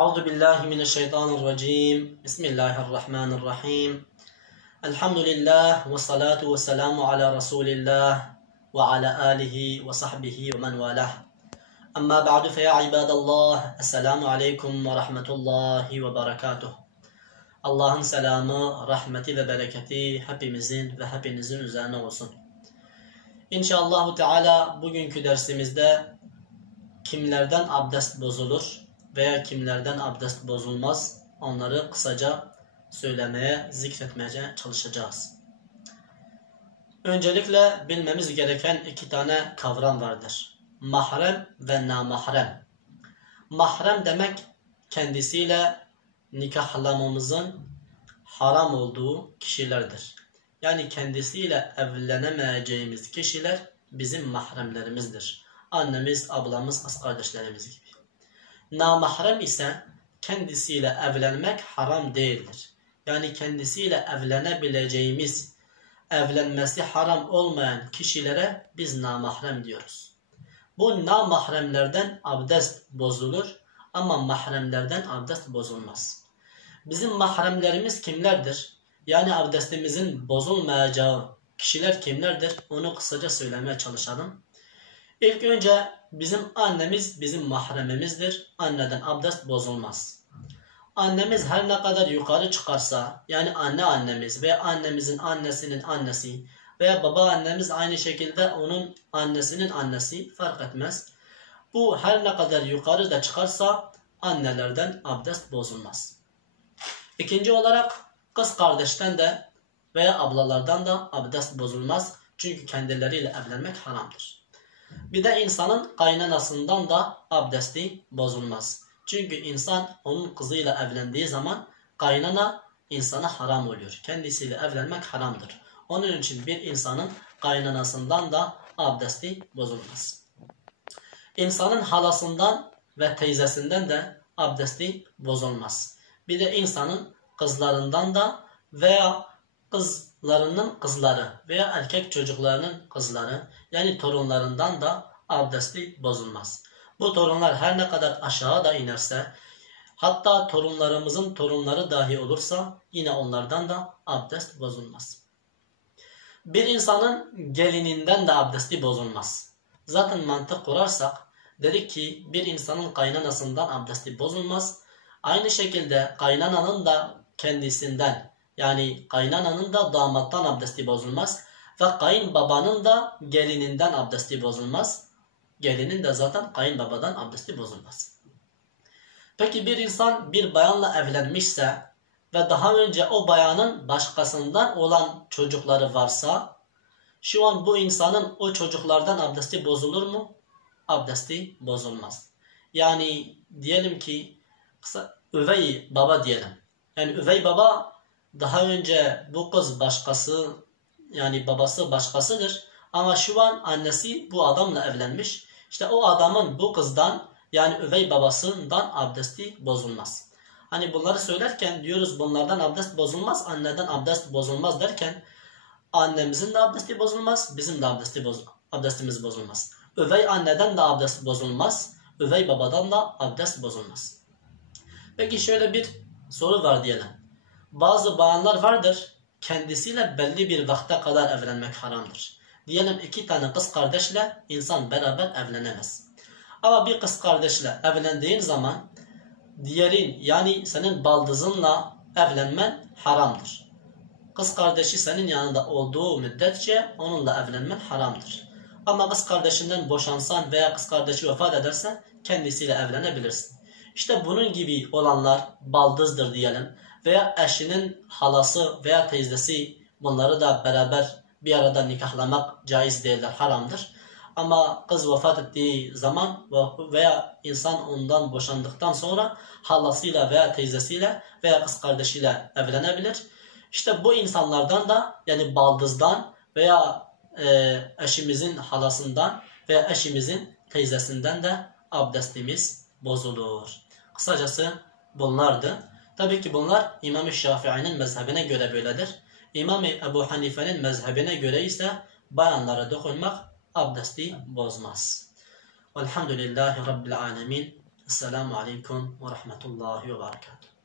Euzu billahi mineşşeytanirracim. Bismillahirrahmanirrahim. Elhamdülillah ve salatu ve selamu ala Resulillah ve ala alihi ve sahbihi ve men valah. Amma ba'du fe ya ibadallah. Esselamu aleyküm ve rahmetullahi ve berekatuh. Allah'ın selamı, rahmeti ve bereketi hepimizin ve hepinizin üzerine olsun. İnşallah Teala bugünkü dersimizde kimlerden abdest bozulur veya kimlerden abdest bozulmaz, onları kısaca söylemeye, zikretmeye çalışacağız. Öncelikle bilmemiz gereken iki tane kavram vardır. Mahrem ve namahrem. Mahrem demek kendisiyle nikahlamamızın haram olduğu kişilerdir. Yani kendisiyle evlenemeyeceğimiz kişiler bizim mahremlerimizdir. Annemiz, ablamız, kız kardeşlerimiz gibi. Namahrem ise kendisiyle evlenmek haram değildir. Yani kendisiyle evlenebileceğimiz, evlenmesi haram olmayan kişilere biz namahrem diyoruz. Bu namahremlerden abdest bozulur ama mahremlerden abdest bozulmaz. Bizim mahremlerimiz kimlerdir? Yani abdestimizin bozulmayacağı kişiler kimlerdir? Onu kısaca söylemeye çalışalım. İlk önce bizim annemiz bizim mahremimizdir. Anneden abdest bozulmaz. Annemiz her ne kadar yukarı çıkarsa, yani annemiz veya annemizin annesinin annesi veya babaannemiz aynı şekilde onun annesinin annesi fark etmez. Bu her ne kadar yukarı da çıkarsa annelerden abdest bozulmaz. İkinci olarak kız kardeşten de veya ablalardan da abdest bozulmaz. Çünkü kendileriyle evlenmek haramdır. Bir de insanın kaynanasından da abdesti bozulmaz. Çünkü insan onun kızıyla evlendiği zaman kaynana insana haram oluyor. Kendisiyle evlenmek haramdır. Onun için bir insanın kaynanasından da abdesti bozulmaz. İnsanın halasından ve teyzesinden de abdesti bozulmaz. Bir de insanın kızlarından da veya kızlarının kızları veya erkek çocuklarının kızları, yani torunlarından da abdesti bozulmaz. Bu torunlar her ne kadar aşağı da inerse, hatta torunlarımızın torunları dahi olursa yine onlardan da abdest bozulmaz. Bir insanın gelininden de abdesti bozulmaz. Zaten mantık kurarsak dedik ki bir insanın kaynanasından abdesti bozulmaz. Aynı şekilde kaynananın da kendisinden, yani kaynananın da damattan abdesti bozulmaz ve kayınbabanın da gelininden abdesti bozulmaz. Gelinin de zaten kayınbabadan abdesti bozulmaz. Peki bir insan bir bayanla evlenmişse ve daha önce o bayanın başkasından olan çocukları varsa, şu an bu insanın o çocuklardan abdesti bozulur mu? Abdesti bozulmaz. Yani diyelim ki üvey baba diyelim. Yani üvey baba daha önce bu kız başkası, yani babası başkasıdır. Ama şu an annesi bu adamla evlenmiş. İşte o adamın bu kızdan, yani üvey babasından abdesti bozulmaz. Hani bunları söylerken diyoruz bunlardan abdest bozulmaz, anneden abdest bozulmaz derken annemizin de abdesti bozulmaz, bizim de abdestimiz bozulmaz. Üvey anneden de abdest bozulmaz, üvey babadan da abdest bozulmaz. Peki şöyle bir soru var diyelim. Bazı bayanlar vardır, kendisiyle belli bir vakte kadar evlenmek haramdır. Diyelim iki tane kız kardeşle insan beraber evlenemez. Ama bir kız kardeşle evlendiğin zaman diğerin, yani senin baldızınla evlenmen haramdır. Kız kardeşi senin yanında olduğu müddetçe onunla evlenmen haramdır. Ama kız kardeşinden boşansan veya kız kardeşi vefat ederse kendisiyle evlenebilirsin. İşte bunun gibi olanlar baldızdır diyelim veya eşinin halası veya teyzesi, bunları da beraber bir arada nikahlamak caiz değildir, haramdır. Ama kız vefat ettiği zaman veya insan ondan boşandıktan sonra halasıyla veya teyzesiyle veya kız kardeşiyle evlenebilir. İşte bu insanlardan da, yani baldızdan veya eşimizin halasından veya eşimizin teyzesinden de abdestimiz bozulur. Kısacası bunlardı. Tabii ki bunlar İmam-ı Şafii'nin mezhebine göre böyledir. İmam-ı Ebu Hanife'nin mezhebine göre ise bayanlara dokunmak abdesti bozmaz. Velhamdülillahi Rabbil alemin. Esselamu Aleyküm ve Rahmetullahi ve Berekatuhu.